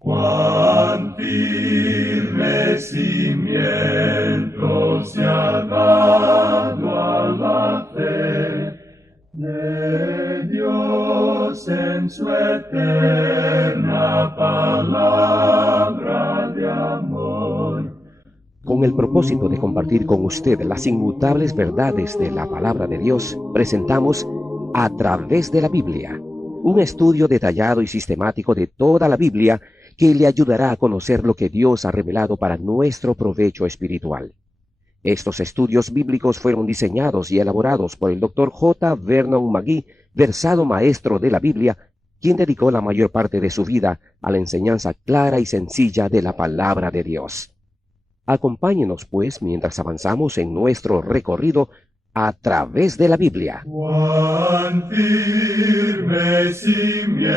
Cuán firme cimiento se ha dado a la fe de Dios en su eterna palabra de amor. Con el propósito de compartir con usted las inmutables verdades de la palabra de Dios, presentamos A Través de la Biblia, un estudio detallado y sistemático de toda la Biblia que le ayudará a conocer lo que Dios ha revelado para nuestro provecho espiritual. Estos estudios bíblicos fueron diseñados y elaborados por el Dr. J. Vernon McGee, versado maestro de la Biblia, quien dedicó la mayor parte de su vida a la enseñanza clara y sencilla de la palabra de Dios. Acompáñenos, pues, mientras avanzamos en nuestro recorrido a través de la Biblia. Cuán firme cimiento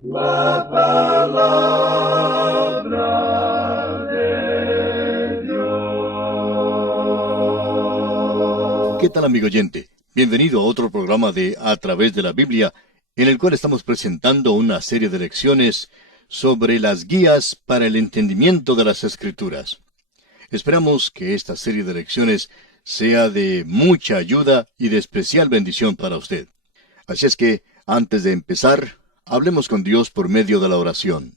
la palabra de Dios. ¿Qué tal, amigo oyente? Bienvenido a otro programa de A Través de la Biblia, en el cual estamos presentando una serie de lecciones sobre las guías para el entendimiento de las Escrituras. Esperamos que esta serie de lecciones sea de mucha ayuda y de especial bendición para usted. Así es que, antes de empezar, hablemos con Dios por medio de la oración.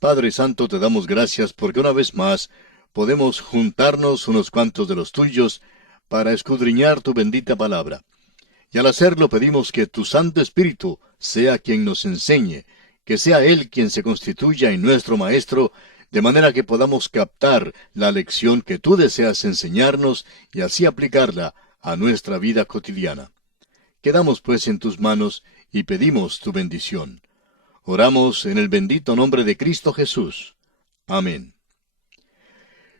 Padre Santo, te damos gracias porque una vez más podemos juntarnos unos cuantos de los tuyos para escudriñar tu bendita palabra. Y al hacerlo pedimos que tu Santo Espíritu sea quien nos enseñe, que sea Él quien se constituya en nuestro Maestro, de manera que podamos captar la lección que tú deseas enseñarnos y así aplicarla a nuestra vida cotidiana. Quedamos pues en tus manos y pedimos tu bendición. Oramos en el bendito nombre de Cristo Jesús. Amén.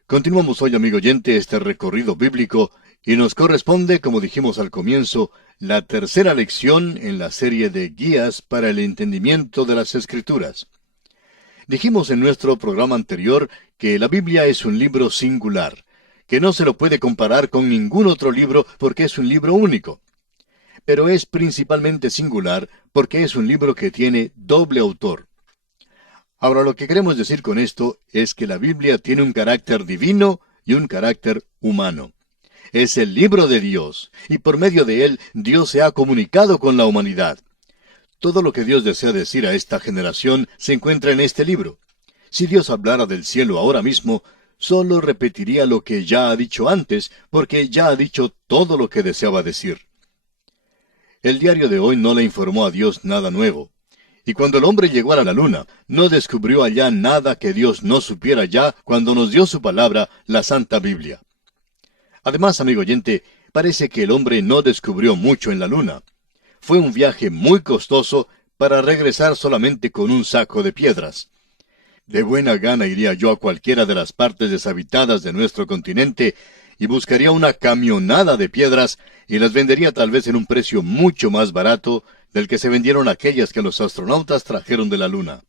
Continuamos hoy, amigo oyente, este recorrido bíblico y nos corresponde, como dijimos al comienzo, la tercera lección en la serie de guías para el entendimiento de las Escrituras. Dijimos en nuestro programa anterior que la Biblia es un libro singular, que no se lo puede comparar con ningún otro libro porque es un libro único. Pero es principalmente singular porque es un libro que tiene doble autor. Ahora, lo que queremos decir con esto es que la Biblia tiene un carácter divino y un carácter humano. Es el libro de Dios, y por medio de él Dios se ha comunicado con la humanidad. Todo lo que Dios desea decir a esta generación se encuentra en este libro. Si Dios hablara del cielo ahora mismo, solo repetiría lo que ya ha dicho antes, porque ya ha dicho todo lo que deseaba decir. El diario de hoy no le informó a Dios nada nuevo. Y cuando el hombre llegó a la luna, no descubrió allá nada que Dios no supiera ya cuando nos dio su palabra, la Santa Biblia. Además, amigo oyente, parece que el hombre no descubrió mucho en la luna. Fue un viaje muy costoso para regresar solamente con un saco de piedras. De buena gana iría yo a cualquiera de las partes deshabitadas de nuestro continente y buscaría una camionada de piedras y las vendería tal vez en un precio mucho más barato del que se vendieron aquellas que los astronautas trajeron de la luna.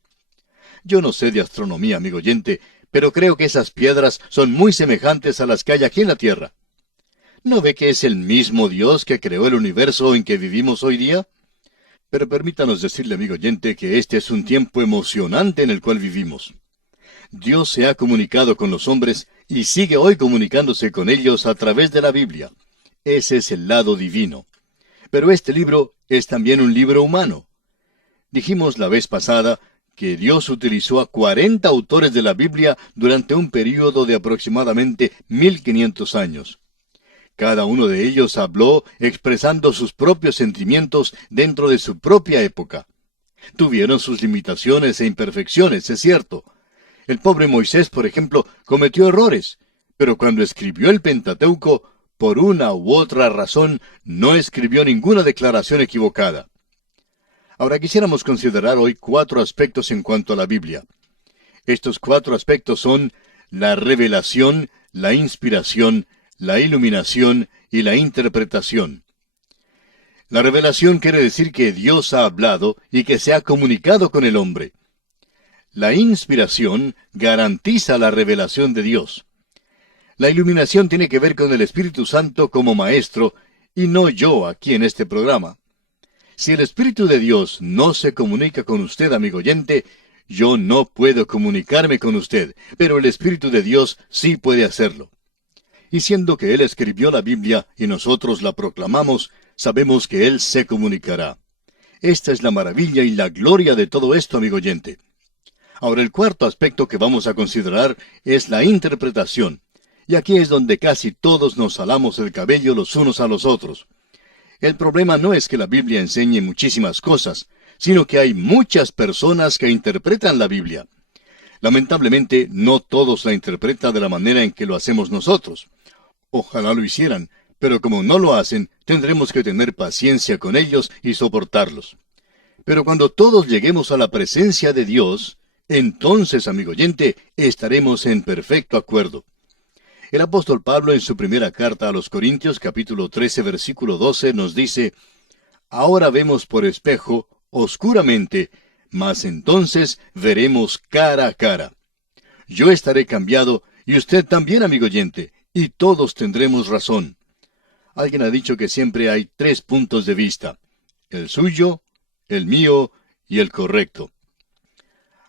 Yo no sé de astronomía, amigo oyente, pero creo que esas piedras son muy semejantes a las que hay aquí en la Tierra. ¿No ve que es el mismo Dios que creó el universo en que vivimos hoy día? Pero permítanos decirle, amigo oyente, que este es un tiempo emocionante en el cual vivimos. Dios se ha comunicado con los hombres y sigue hoy comunicándose con ellos a través de la Biblia. Ese es el lado divino. Pero este libro es también un libro humano. Dijimos la vez pasada que Dios utilizó a 40 autores de la Biblia durante un período de aproximadamente 1500 años. Cada uno de ellos habló expresando sus propios sentimientos dentro de su propia época. Tuvieron sus limitaciones e imperfecciones, es cierto. El pobre Moisés, por ejemplo, cometió errores, pero cuando escribió el Pentateuco, por una u otra razón, no escribió ninguna declaración equivocada. Ahora quisiéramos considerar hoy 4 aspectos en cuanto a la Biblia. Estos 4 aspectos son la revelación, la inspiración, la iluminación y la interpretación. La revelación quiere decir que Dios ha hablado y que se ha comunicado con el hombre. La inspiración garantiza la revelación de Dios. La iluminación tiene que ver con el Espíritu Santo como maestro y no yo aquí en este programa. Si el Espíritu de Dios no se comunica con usted, amigo oyente, yo no puedo comunicarme con usted, pero el Espíritu de Dios sí puede hacerlo. Y siendo que Él escribió la Biblia y nosotros la proclamamos, sabemos que Él se comunicará. Esta es la maravilla y la gloria de todo esto, amigo oyente. Ahora, el cuarto aspecto que vamos a considerar es la interpretación. Y aquí es donde casi todos nos jalamos el cabello los unos a los otros. El problema no es que la Biblia enseñe muchísimas cosas, sino que hay muchas personas que interpretan la Biblia. Lamentablemente, no todos la interpretan de la manera en que lo hacemos nosotros. Ojalá lo hicieran, pero como no lo hacen, tendremos que tener paciencia con ellos y soportarlos. Pero cuando todos lleguemos a la presencia de Dios, entonces, amigo oyente, estaremos en perfecto acuerdo. El apóstol Pablo en su primera carta a los Corintios, capítulo 13, versículo 12, nos dice: Ahora vemos por espejo, oscuramente, mas entonces veremos cara a cara. Yo estaré cambiado, y usted también, amigo oyente, y todos tendremos razón. Alguien ha dicho que siempre hay 3 puntos de vista: el suyo, el mío y el correcto.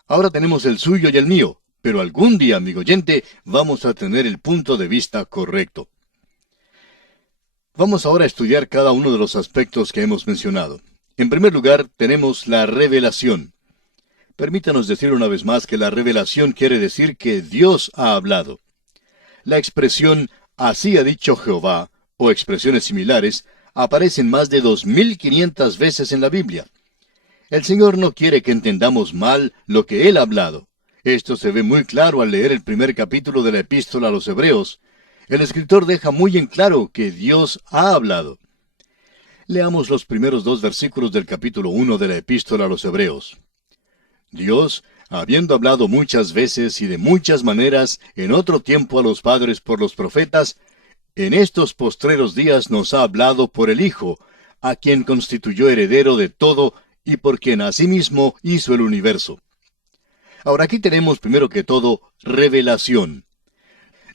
Ahora tenemos el suyo y el mío, pero algún día, amigo oyente, vamos a tener el punto de vista correcto. Vamos ahora a estudiar cada uno de los aspectos que hemos mencionado. En primer lugar, tenemos la revelación. Permítanos decir una vez más que la revelación quiere decir que Dios ha hablado. La expresión «así ha dicho Jehová» o expresiones similares aparecen más de 2500 veces en la Biblia. El Señor no quiere que entendamos mal lo que Él ha hablado. Esto se ve muy claro al leer el primer capítulo de la Epístola a los Hebreos. El escritor deja muy en claro que Dios ha hablado. Leamos los primeros 2 versículos del capítulo 1 de la Epístola a los Hebreos. Dios, habiendo hablado muchas veces y de muchas maneras en otro tiempo a los padres por los profetas, en estos postreros días nos ha hablado por el Hijo, a quien constituyó heredero de todo y por quien asimismo hizo el universo. Ahora aquí tenemos primero que todo revelación.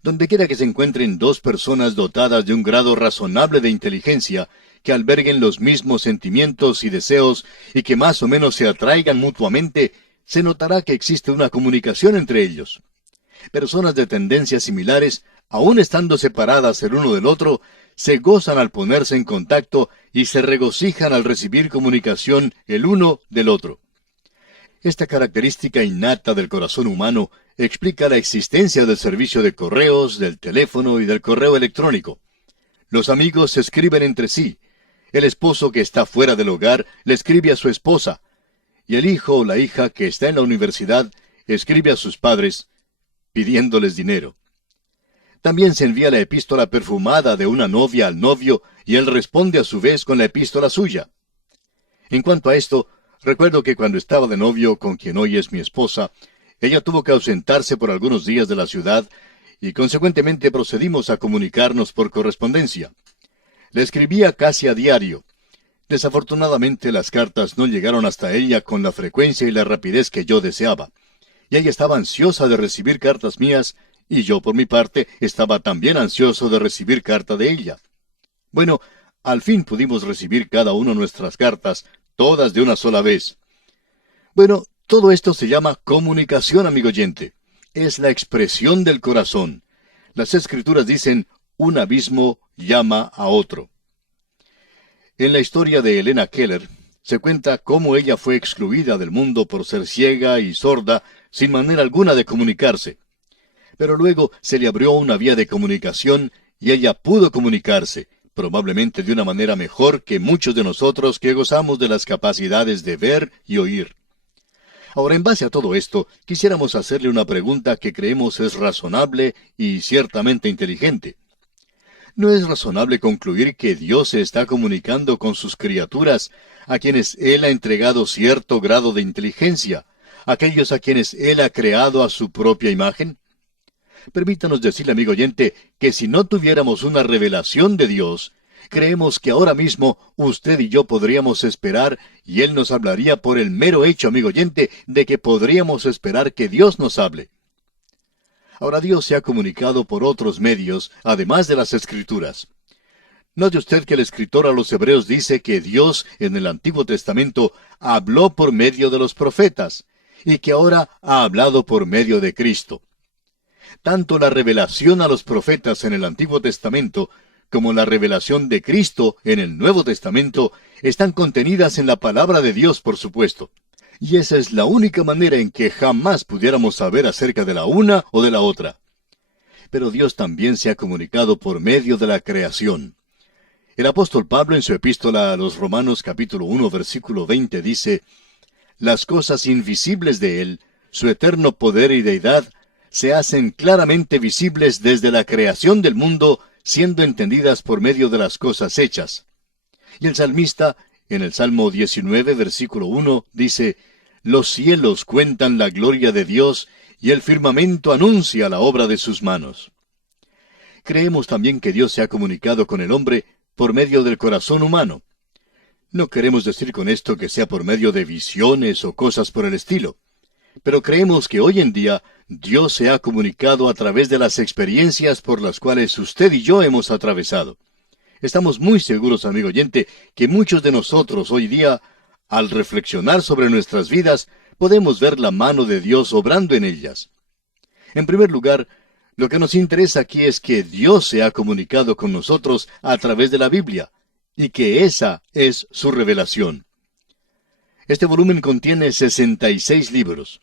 Donde quiera que se encuentren 2 personas dotadas de un grado razonable de inteligencia, que alberguen los mismos sentimientos y deseos y que más o menos se atraigan mutuamente, se notará que existe una comunicación entre ellos. Personas de tendencias similares, aun estando separadas el uno del otro, se gozan al ponerse en contacto y se regocijan al recibir comunicación el uno del otro. Esta característica innata del corazón humano explica la existencia del servicio de correos, del teléfono y del correo electrónico. Los amigos se escriben entre sí. El esposo que está fuera del hogar le escribe a su esposa, y el hijo o la hija que está en la universidad escribe a sus padres pidiéndoles dinero. También se envía la epístola perfumada de una novia al novio, y él responde a su vez con la epístola suya. En cuanto a esto, recuerdo que cuando estaba de novio con quien hoy es mi esposa, ella tuvo que ausentarse por algunos días de la ciudad, y consecuentemente procedimos a comunicarnos por correspondencia. Le escribía casi a diario. Desafortunadamente las cartas no llegaron hasta ella con la frecuencia y la rapidez que yo deseaba. Y ella estaba ansiosa de recibir cartas mías, y yo por mi parte estaba también ansioso de recibir carta de ella. Bueno, al fin pudimos recibir cada uno nuestras cartas, todas de una sola vez. Bueno, todo esto se llama comunicación, amigo oyente. Es la expresión del corazón. Las Escrituras dicen, un abismo llama a otro. En la historia de Helena Keller, se cuenta cómo ella fue excluida del mundo por ser ciega y sorda, sin manera alguna de comunicarse. Pero luego se le abrió una vía de comunicación y ella pudo comunicarse, probablemente de una manera mejor que muchos de nosotros que gozamos de las capacidades de ver y oír. Ahora, en base a todo esto, quisiéramos hacerle una pregunta que creemos es razonable y ciertamente inteligente. ¿No es razonable concluir que Dios se está comunicando con sus criaturas, a quienes Él ha entregado cierto grado de inteligencia, aquellos a quienes Él ha creado a su propia imagen? Permítanos decirle, amigo oyente, que si no tuviéramos una revelación de Dios, creemos que ahora mismo usted y yo podríamos esperar, y Él nos hablaría por el mero hecho, amigo oyente, de que podríamos esperar que Dios nos hable. Ahora Dios se ha comunicado por otros medios, además de las Escrituras. Note usted que el escritor a los Hebreos dice que Dios en el Antiguo Testamento habló por medio de los profetas, y que ahora ha hablado por medio de Cristo. Tanto la revelación a los profetas en el Antiguo Testamento como la revelación de Cristo en el Nuevo Testamento están contenidas en la palabra de Dios, por supuesto. Y esa es la única manera en que jamás pudiéramos saber acerca de la una o de la otra. Pero Dios también se ha comunicado por medio de la creación. El apóstol Pablo en su epístola a los Romanos capítulo 1 versículo 20 dice: «Las cosas invisibles de Él, su eterno poder y deidad, se hacen claramente visibles desde la creación del mundo, siendo entendidas por medio de las cosas hechas». Y el salmista, en el Salmo 19, versículo 1, dice: «Los cielos cuentan la gloria de Dios, y el firmamento anuncia la obra de sus manos». Creemos también que Dios se ha comunicado con el hombre por medio del corazón humano. No queremos decir con esto que sea por medio de visiones o cosas por el estilo, pero creemos que hoy en día Dios se ha comunicado a través de las experiencias por las cuales usted y yo hemos atravesado. Estamos muy seguros, amigo oyente, que muchos de nosotros hoy día, al reflexionar sobre nuestras vidas, podemos ver la mano de Dios obrando en ellas. En primer lugar, lo que nos interesa aquí es que Dios se ha comunicado con nosotros a través de la Biblia, y que esa es su revelación. Este volumen contiene 66 libros.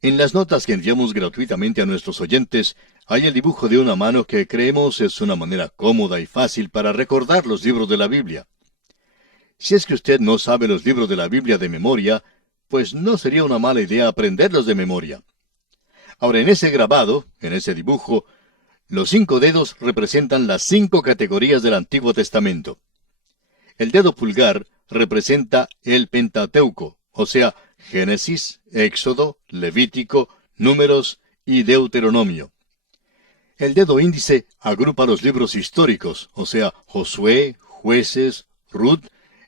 En las notas que enviamos gratuitamente a nuestros oyentes, hay el dibujo de una mano que creemos es una manera cómoda y fácil para recordar los libros de la Biblia. Si es que usted no sabe los libros de la Biblia de memoria, pues no sería una mala idea aprenderlos de memoria. Ahora, en ese grabado, en ese dibujo, los 5 dedos representan las 5 categorías del Antiguo Testamento. El dedo pulgar representa el Pentateuco, o sea, Génesis, Éxodo, Levítico, Números y Deuteronomio. El dedo índice agrupa los libros históricos, o sea, Josué, Jueces, Ruth,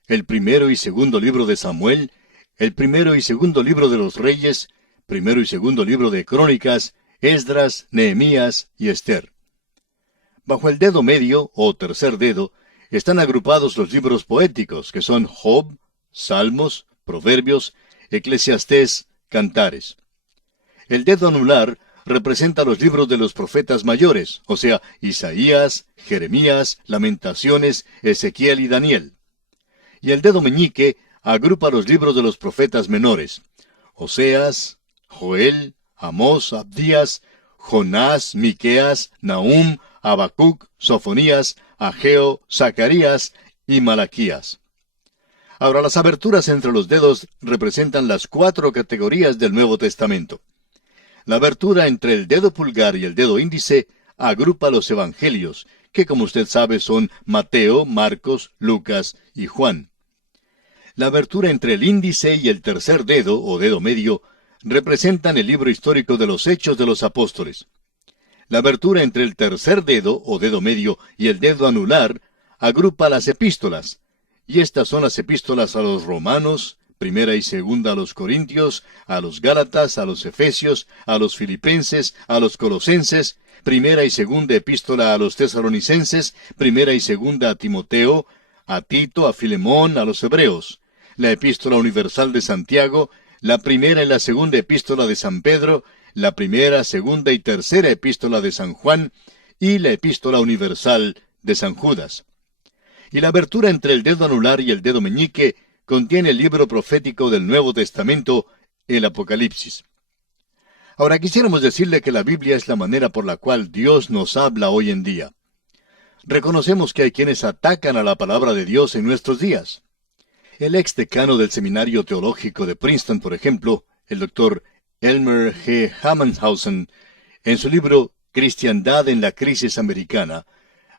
el primero y segundo libro de Samuel, el primero y segundo libro de los Reyes, primero y segundo libro de Crónicas, Esdras, Nehemías y Esther. Bajo el dedo medio, o tercer dedo, están agrupados los libros poéticos, que son Job, Salmos, Proverbios, Eclesiastés, Cantares. El dedo anular representa los libros de los profetas mayores, o sea, Isaías, Jeremías, Lamentaciones, Ezequiel y Daniel. Y el dedo meñique agrupa los libros de los profetas menores, Oseas, Joel, Amós, Abdías, Jonás, Miqueas, Nahum, Habacuc, Sofonías, Ageo, Zacarías y Malaquías. Ahora, las aberturas entre los dedos representan las 4 categorías del Nuevo Testamento. La abertura entre el dedo pulgar y el dedo índice agrupa los evangelios, que como usted sabe son Mateo, Marcos, Lucas y Juan. La abertura entre el índice y el tercer dedo, o dedo medio, representan el libro histórico de los Hechos de los Apóstoles. La abertura entre el tercer dedo, o dedo medio, y el dedo anular, agrupa las epístolas, y estas son las epístolas a los romanos, primera y segunda a los corintios, a los gálatas, a los efesios, a los filipenses, a los colosenses, primera y segunda epístola a los tesalonicenses, primera y segunda a Timoteo, a Tito, a Filemón, a los hebreos, la epístola universal de Santiago, la primera y la segunda epístola de San Pedro, la primera, segunda y tercera epístola de San Juan, y la epístola universal de San Judas. Y la abertura entre el dedo anular y el dedo meñique contiene el libro profético del Nuevo Testamento, el Apocalipsis. Ahora quisiéramos decirle que la Biblia es la manera por la cual Dios nos habla hoy en día. Reconocemos que hay quienes atacan a la palabra de Dios en nuestros días. El ex decano del Seminario Teológico de Princeton, por ejemplo, el doctor Elmer G. Hammenhausen, en su libro Cristiandad en la Crisis Americana,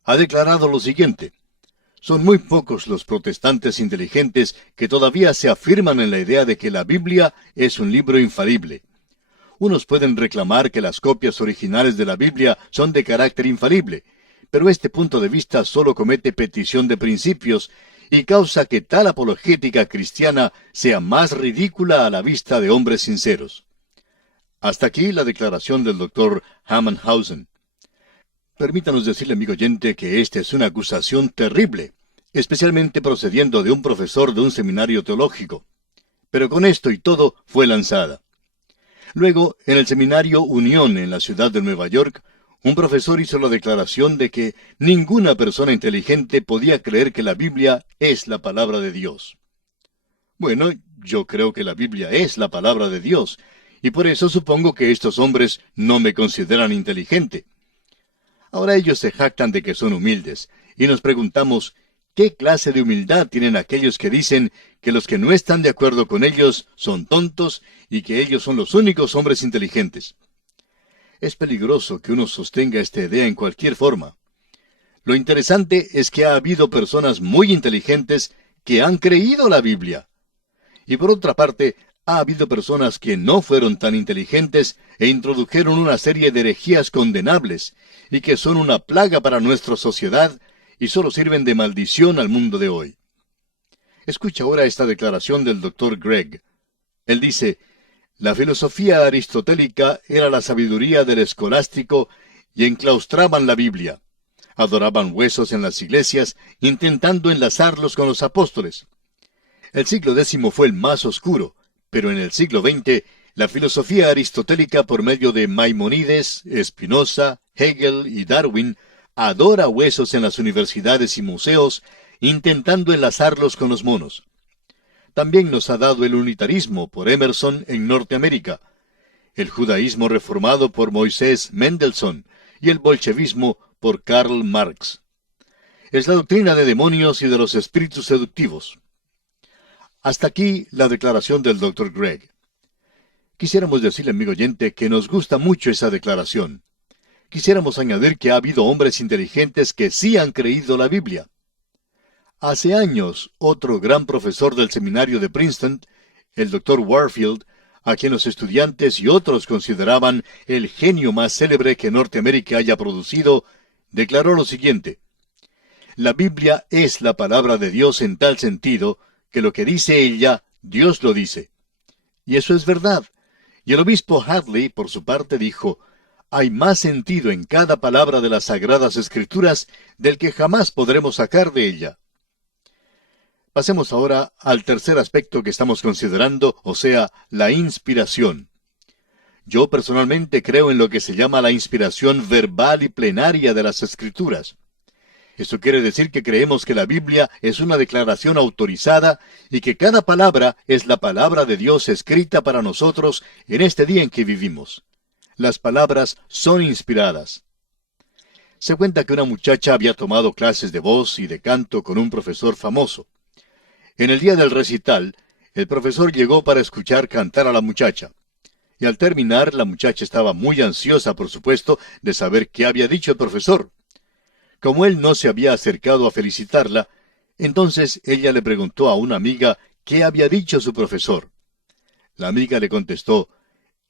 ha declarado lo siguiente: son muy pocos los protestantes inteligentes que todavía se afirman en la idea de que la Biblia es un libro infalible. Unos pueden reclamar que las copias originales de la Biblia son de carácter infalible, pero este punto de vista solo comete petición de principios y causa que tal apologética cristiana sea más ridícula a la vista de hombres sinceros. Hasta aquí la declaración del doctor Hammenhausen. Permítanos decirle, amigo oyente, que esta es una acusación terrible, especialmente procediendo de un profesor de un seminario teológico. Pero con esto y todo fue lanzada. Luego, en el seminario Unión en la ciudad de Nueva York, un profesor hizo la declaración de que ninguna persona inteligente podía creer que la Biblia es la palabra de Dios. Bueno, yo creo que la Biblia es la palabra de Dios, y por eso supongo que estos hombres no me consideran inteligente. Ahora ellos se jactan de que son humildes, y nos preguntamos, ¿qué clase de humildad tienen aquellos que dicen que los que no están de acuerdo con ellos son tontos y que ellos son los únicos hombres inteligentes? Es peligroso que uno sostenga esta idea en cualquier forma. Lo interesante es que ha habido personas muy inteligentes que han creído la Biblia. Y por otra parte, ha habido personas que no fueron tan inteligentes e introdujeron una serie de herejías condenables y que son una plaga para nuestra sociedad y solo sirven de maldición al mundo de hoy. Escucha ahora esta declaración del Dr. Gregg. Él dice, la filosofía aristotélica era la sabiduría del escolástico y enclaustraban la Biblia. Adoraban huesos en las iglesias, intentando enlazarlos con los apóstoles. El siglo X fue el más oscuro, pero en el siglo XX, la filosofía aristotélica por medio de Maimónides, Spinoza, Hegel y Darwin adora huesos en las universidades y museos, intentando enlazarlos con los monos. También nos ha dado el unitarismo por Emerson en Norteamérica, el judaísmo reformado por Moisés Mendelssohn y el bolchevismo por Karl Marx. Es la doctrina de demonios y de los espíritus seductivos. Hasta aquí la declaración del Dr. Gregg. Quisiéramos decirle, amigo oyente, que nos gusta mucho esa declaración. Quisiéramos añadir que ha habido hombres inteligentes que sí han creído la Biblia. Hace años, otro gran profesor del seminario de Princeton, el Dr. Warfield, a quien los estudiantes y otros consideraban el genio más célebre que Norteamérica haya producido, declaró lo siguiente: la Biblia es la palabra de Dios en tal sentido que lo que dice ella, Dios lo dice. Y eso es verdad. Y el obispo Hadley, por su parte, dijo, hay más sentido en cada palabra de las Sagradas Escrituras del que jamás podremos sacar de ella. Pasemos ahora al tercer aspecto que estamos considerando, o sea, la inspiración. Yo personalmente creo en lo que se llama la inspiración verbal y plenaria de las Escrituras. Esto quiere decir que creemos que la Biblia es una declaración autorizada y que cada palabra es la palabra de Dios escrita para nosotros en este día en que vivimos. Las palabras son inspiradas. Se cuenta que una muchacha había tomado clases de voz y de canto con un profesor famoso. En el día del recital, el profesor llegó para escuchar cantar a la muchacha. Y al terminar, la muchacha estaba muy ansiosa, por supuesto, de saber qué había dicho el profesor. Como él no se había acercado a felicitarla, entonces ella le preguntó a una amiga qué había dicho su profesor. La amiga le contestó,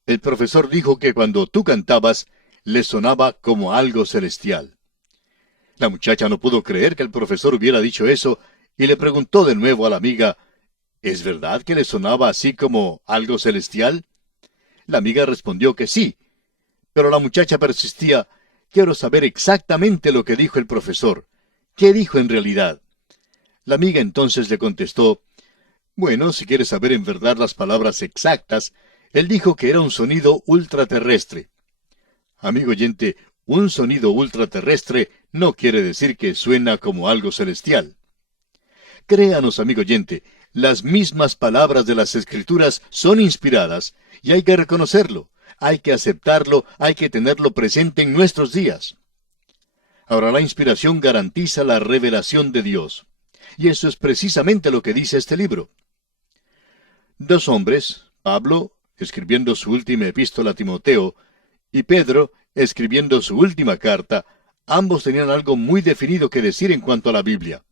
el profesor dijo que cuando tú cantabas, le sonaba como algo celestial. La muchacha no pudo creer que el profesor hubiera dicho eso, y le preguntó de nuevo a la amiga, ¿es verdad que le sonaba así como algo celestial? La amiga respondió que sí, pero la muchacha persistía, quiero saber exactamente lo que dijo el profesor. ¿Qué dijo en realidad? La amiga entonces le contestó, bueno, si quieres saber en verdad las palabras exactas, él dijo que era un sonido ultraterrestre. Amigo oyente, un sonido ultraterrestre no quiere decir que suena como algo celestial. Créanos, amigo oyente, las mismas palabras de las Escrituras son inspiradas, y hay que reconocerlo, hay que aceptarlo, hay que tenerlo presente en nuestros días. Ahora, la inspiración garantiza la revelación de Dios, y eso es precisamente lo que dice este libro. Dos hombres, Pablo, escribiendo su última epístola a Timoteo, y Pedro, escribiendo su última carta, ambos tenían algo muy definido que decir en cuanto a la Biblia.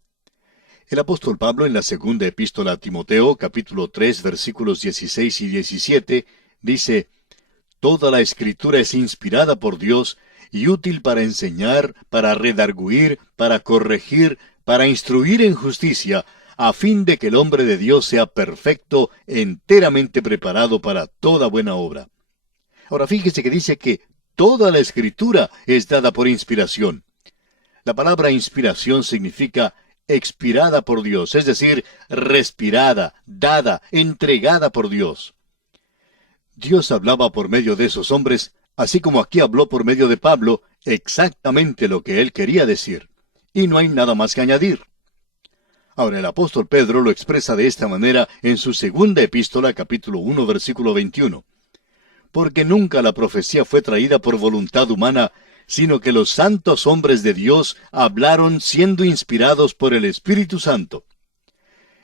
El apóstol Pablo en la segunda epístola a Timoteo, capítulo 3, versículos 16 y 17, dice, toda la Escritura es inspirada por Dios y útil para enseñar, para redarguir, para corregir, para instruir en justicia, a fin de que el hombre de Dios sea perfecto, enteramente preparado para toda buena obra. Ahora fíjese que dice que toda la Escritura es dada por inspiración. La palabra inspiración significa expirada por Dios, es decir, respirada, dada, entregada por Dios. Dios hablaba por medio de esos hombres, así como aquí habló por medio de Pablo, exactamente lo que él quería decir. Y no hay nada más que añadir. Ahora el apóstol Pedro lo expresa de esta manera en su segunda epístola, capítulo 1, versículo 21. Porque nunca la profecía fue traída por voluntad humana, sino que los santos hombres de Dios hablaron siendo inspirados por el Espíritu Santo.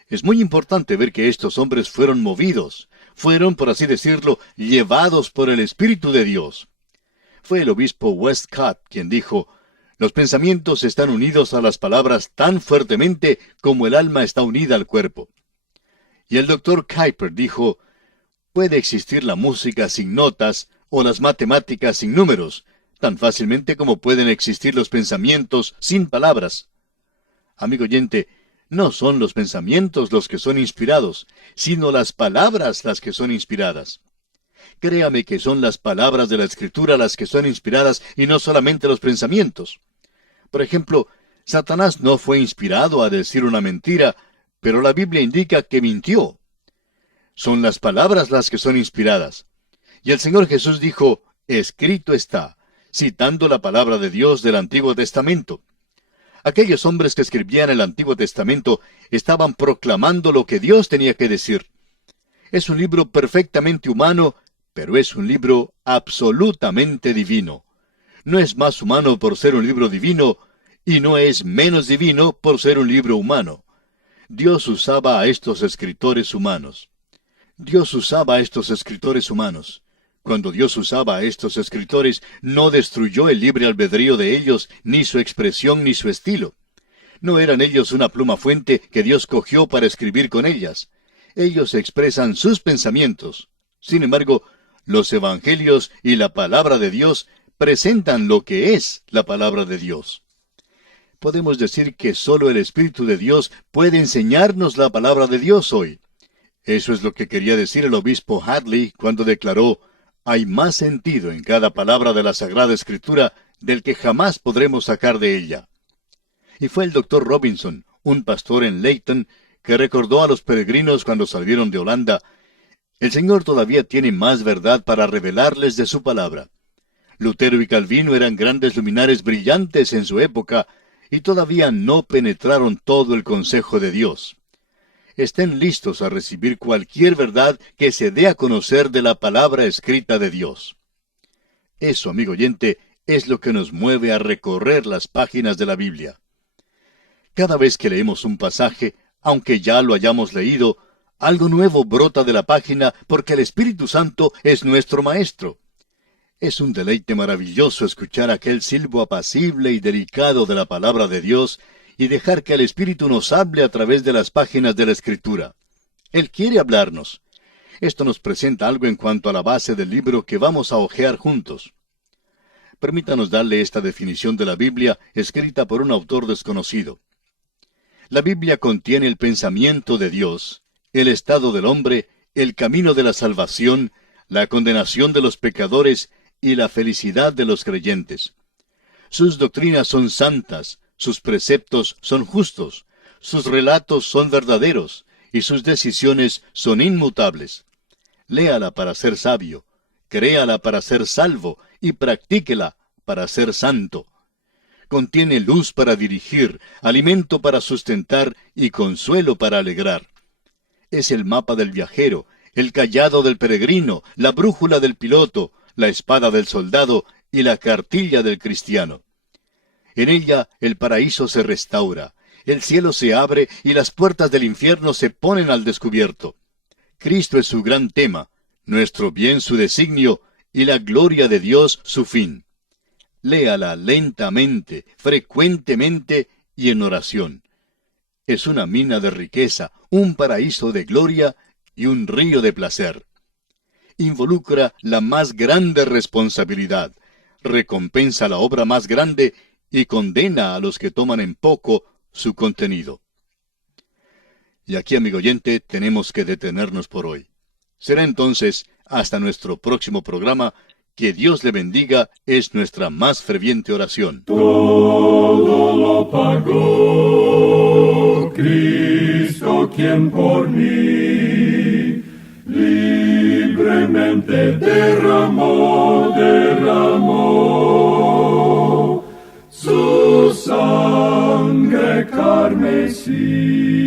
Es muy importante ver que estos hombres fueron movidos, fueron, por así decirlo, llevados por el Espíritu de Dios. Fue el obispo Westcott quien dijo: los pensamientos están unidos a las palabras tan fuertemente como el alma está unida al cuerpo. Y el doctor Kuyper dijo: puede existir la música sin notas o las matemáticas sin números, tan fácilmente como pueden existir los pensamientos sin palabras. Amigo oyente, no son los pensamientos los que son inspirados, sino las palabras las que son inspiradas. Créame que son las palabras de la Escritura las que son inspiradas y no solamente los pensamientos. Por ejemplo, Satanás no fue inspirado a decir una mentira, pero la Biblia indica que mintió. Son las palabras las que son inspiradas. Y el Señor Jesús dijo: escrito está, citando la palabra de Dios del Antiguo Testamento. Aquellos hombres que escribían el Antiguo Testamento estaban proclamando lo que Dios tenía que decir. Es un libro perfectamente humano, pero es un libro absolutamente divino. No es más humano por ser un libro divino, y no es menos divino por ser un libro humano. Dios usaba a estos escritores humanos. Dios usaba a estos escritores humanos. Cuando Dios usaba a estos escritores, no destruyó el libre albedrío de ellos, ni su expresión, ni su estilo. No eran ellos una pluma fuente que Dios cogió para escribir con ellas. Ellos expresan sus pensamientos. Sin embargo, los evangelios y la palabra de Dios presentan lo que es la palabra de Dios. Podemos decir que solo el Espíritu de Dios puede enseñarnos la palabra de Dios hoy. Eso es lo que quería decir el obispo Hadley cuando declaró: hay más sentido en cada palabra de la Sagrada Escritura del que jamás podremos sacar de ella. Y fue el doctor Robinson, un pastor en Leyton, que recordó a los peregrinos cuando salieron de Holanda: el Señor todavía tiene más verdad para revelarles de su palabra. Lutero y Calvino eran grandes luminares brillantes en su época, y todavía no penetraron todo el consejo de Dios. Estén listos a recibir cualquier verdad que se dé a conocer de la palabra escrita de Dios. Eso, amigo oyente, es lo que nos mueve a recorrer las páginas de la Biblia. Cada vez que leemos un pasaje, aunque ya lo hayamos leído, algo nuevo brota de la página porque el Espíritu Santo es nuestro Maestro. Es un deleite maravilloso escuchar aquel silbo apacible y delicado de la palabra de Dios y dejar que el Espíritu nos hable a través de las páginas de la Escritura. Él quiere hablarnos. Esto nos presenta algo en cuanto a la base del libro que vamos a hojear juntos. Permítanos darle esta definición de la Biblia escrita por un autor desconocido. La Biblia contiene el pensamiento de Dios, el estado del hombre, el camino de la salvación, la condenación de los pecadores y la felicidad de los creyentes. Sus doctrinas son santas, sus preceptos son justos, sus relatos son verdaderos, y sus decisiones son inmutables. Léala para ser sabio, créala para ser salvo, y practíquela para ser santo. Contiene luz para dirigir, alimento para sustentar y consuelo para alegrar. Es el mapa del viajero, el cayado del peregrino, la brújula del piloto, la espada del soldado y la cartilla del cristiano. En ella el paraíso se restaura, el cielo se abre y las puertas del infierno se ponen al descubierto. Cristo es su gran tema, nuestro bien su designio y la gloria de Dios su fin. Léala lentamente, frecuentemente y en oración. Es una mina de riqueza, un paraíso de gloria y un río de placer. Involucra la más grande responsabilidad, recompensa la obra más grande y condena a los que toman en poco su contenido. Y aquí, amigo oyente, tenemos que detenernos por hoy. Será entonces hasta nuestro próximo programa, Que Dios le bendiga es nuestra más ferviente oración. Todo lo pagó Cristo, quien por mí libremente derramó su sangre carmesí.